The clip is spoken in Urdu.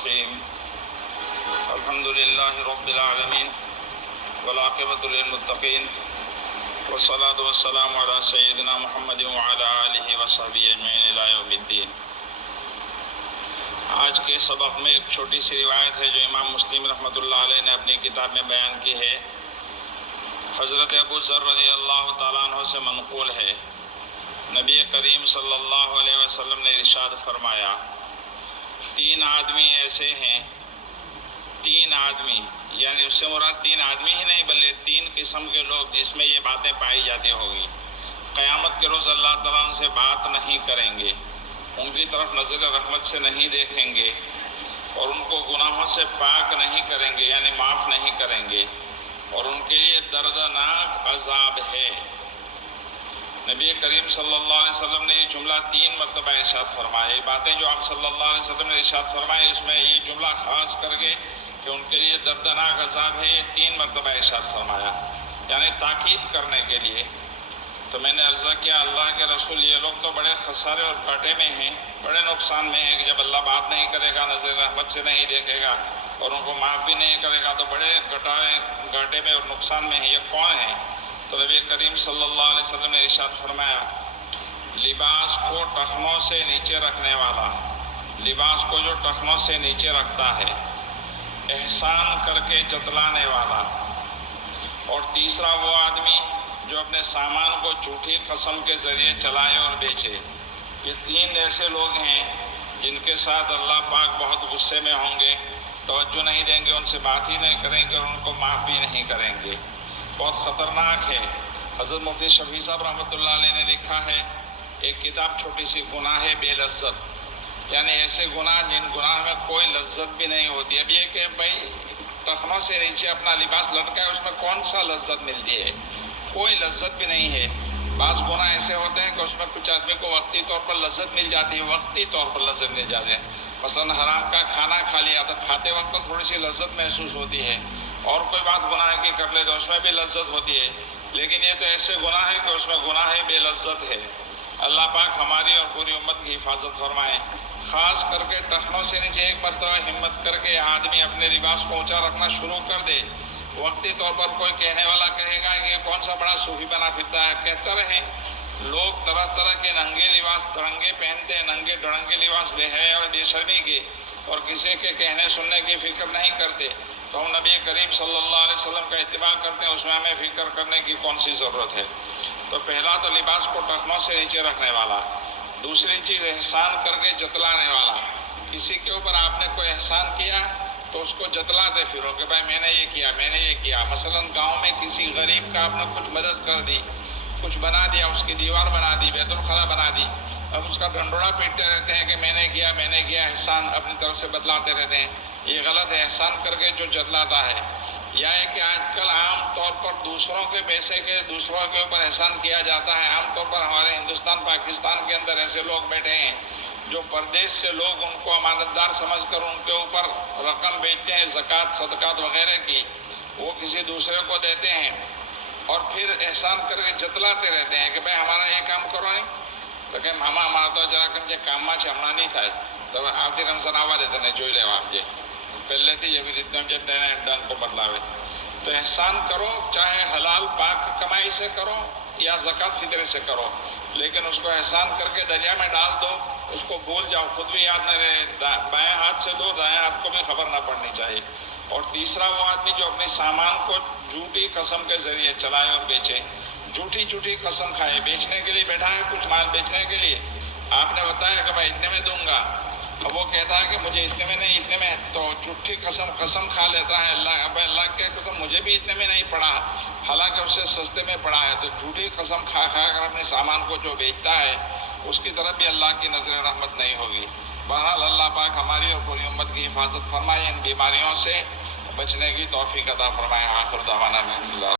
الرحيم الحمد لله رب العالمين والعاقبة للمتقين والصلاة والسلام على سيدنا محمد وعلى آله وصحبه أجمعين إلى يوم الدين۔ آج کے سبق میں ایک چھوٹی سی روایت ہے جو امام مسلم رحمۃ اللہ علیہ نے اپنی کتاب میں بیان کی ہے۔ حضرت ابو ذر رضی اللہ تعالیٰ عنہ سے منقول ہے، نبی کریم صلی اللہ علیہ وسلم نے ارشاد فرمایا، تین آدمی ایسے ہیں، تین آدمی یعنی اس سے مراد تین آدمی ہی نہیں بلکہ تین قسم کے لوگ جس میں یہ باتیں پائی جاتی ہوگی۔ قیامت کے روز اللہ تعالیٰ ان سے بات نہیں کریں گے، ان کی طرف نظر رحمت سے نہیں دیکھیں گے اور ان کو گناہوں سے پاک نہیں کریں گے یعنی معاف نہیں کریں گے، اور ان کے لیے دردناک عذاب ہے۔ نبی کریم صلی اللہ علیہ وسلم نے یہ جملہ 3 مرتبہ ارشاد فرمایا۔ یہ باتیں جو آپ صلی اللہ علیہ وسلم نے ارشاد فرمائی، اس میں یہ جملہ خاص کر کے کہ ان کے لیے دردناک عذاب ہے، یہ 3 مرتبہ ارشاد فرمایا، یعنی تاکید کرنے کے لیے۔ تو میں نے عرض کیا، اللہ کے رسول یہ لوگ تو بڑے خسارے اور گھاٹے میں ہیں، بڑے نقصان میں ہیں کہ جب اللہ بات نہیں کرے گا، نظر رحمت سے نہیں دیکھے گا اور ان کو معاف بھی نہیں کرے گا تو بڑے گھاٹے میں اور نقصان میں ہیں، یہ کون ہیں؟ تو نبی کریم صلی اللہ علیہ وسلم نے ارشاد فرمایا، لباس کو ٹخنوں سے نیچے رکھنے والا، لباس کو جو ٹخنوں سے نیچے رکھتا ہے، احسان کر کے جتلانے والا، اور تیسرا وہ آدمی جو اپنے سامان کو جھوٹی قسم کے ذریعے چلائے اور بیچے۔ یہ 3 ایسے لوگ ہیں جن کے ساتھ اللہ پاک بہت غصے میں ہوں گے، توجہ نہیں دیں گے، ان سے بات ہی نہیں کریں گے اور ان کو معاف بھی نہیں کریں گے۔ بہت خطرناک ہے۔ حضرت مفتی شفیع صاحب رحمۃ اللہ علیہ نے لکھا ہے ایک کتاب چھوٹی سی، گناہ بے لذت، یعنی ایسے گناہ جن گناہ میں کوئی لذت بھی نہیں ہوتی۔ اب یہ کہ بھائی ٹخنوں سے نیچے اپنا لباس لٹکا ہے، اس میں کون سا لذت ملتی ہے؟ کوئی لذت بھی نہیں ہے۔ بعض گناہ ایسے ہوتے ہیں کہ اس میں کچھ آدمی کو وقتی طور پر لذت مل جاتی ہے، وقتی طور پر لذت مل جاتی ہے۔ مثلا حرام کا کھانا کھا لیا تو کھاتے وقت تھوڑی سی لذت محسوس ہوتی ہے، اور کوئی بات گناہ کی کر لے تو اس میں بھی لذت ہوتی ہے، لیکن یہ تو ایسے گناہ ہے کہ اس میں گناہ بے لذت ہے۔ اللہ پاک ہماری اور پوری امت کی حفاظت فرمائے۔ خاص کر کے ٹخنوں سے نیچے ایک مرتبہ ہمت کر کے آدمی اپنے لباس کو اونچا رکھنا شروع کر دے۔ وقتی طور پر کوئی کہنے والا کہے گا کہ یہ کون سا بڑا صوفی بنا پھرتا ہے، کہتا رہے۔ لوگ طرح طرح کے ننگے لباس ڈھنگے پہنتے ہیں، ننگے ڈھنگے لباس بے حیا اور بے شرمی کے، اور کسی کے کہنے سننے کی فکر نہیں کرتے۔ تو ہم نبی کریم صلی اللہ علیہ وسلم کا اتباع کرتے ہیں، اس میں ہمیں فکر کرنے کی کون سی ضرورت ہے؟ تو پہلا تو لباس کو ٹخنوں سے نیچے رکھنے والا۔ دوسری چیز احسان کر کے جتلانے والا۔ کسی کے اوپر آپ نے کوئی احسان کیا تو اس کو جتلاتے پھرو کہ بھائی میں نے یہ کیا، میں نے یہ کیا۔ مثلا گاؤں میں کسی غریب کا آپ نے کچھ مدد کر دی، کچھ بنا دیا، اس کی دیوار بنا دی، بیت الخلا بنا دی، اب اس کا ڈھنڈورا پیٹتے رہتے ہیں کہ میں نے کیا، احسان اپنی طرف سے بتلاتے رہتے ہیں۔ یہ غلط ہے۔ احسان کر کے جو جتلاتا ہے، یا ہے کہ آج کل عام طور پر دوسروں کے پیسے کے دوسروں کے اوپر احسان کیا جاتا ہے۔ عام طور پر ہمارے ہندوستان پاکستان کے اندر ایسے لوگ بیٹھے ہیں جو پردیش سے لوگ ان کو امانت دار سمجھ کر ان کے اوپر رقم بیچتے ہیں، زکوٰۃ صدقات وغیرہ کی، وہ کسی دوسرے کو دیتے ہیں اور پھر احسان کر کے جتلاتے رہتے ہیں کہ بھائی ہمارا یہ کام کرو نہیں تو کہ ماما ہمارا تو ذرا کم کام ہمنا نہیں تھا تو آپ کی رمضان آوا دیتے ہیں جو لے آپ یہ پہلے تھی یہ بھی اتنا جب ڈن کو بدلاوے۔ تو احسان کرو، چاہے حلال پاک کمائی سے کرو یا زکوٰۃ فطرے سے کرو، لیکن اس کو احسان کر کے دریا میں ڈال دو، اس کو بھول جاؤ، خود بھی یاد نہ رہے، بائیں ہاتھ سے دو، دائیں ہاتھ کو بھی خبر نہ پڑنی چاہیے۔ اور تیسرا وہ آدمی جو اپنے سامان کو جھوٹی قسم کے ذریعے چلائے اور بیچے، جھوٹی قسم کھائے، بیچنے کے لیے بیٹھا ہے، کچھ مال بیچنے کے لیے آپ نے بتایا کہ بھائی اتنے میں دوں گا، اب وہ کہتا ہے کہ مجھے اتنے میں نہیں، اتنے میں، تو جھوٹی قسم کھا لیتا ہے، اللہ کے قسم مجھے بھی اتنے میں نہیں پڑا، حالانکہ اسے سستے میں پڑا ہے۔ تو جھوٹی قسم کھا کر اپنے سامان کو جو بیچتا ہے اس کی طرف بھی اللہ کی نظر رحمت نہیں ہوگی۔ بہرحال اللہ پاک ہماری اور پوری امت کی حفاظت فرمائے، ان بیماریوں سے بچنے کی توفیق عطا فرمائے۔ آخر دعوانا الحمدللہ۔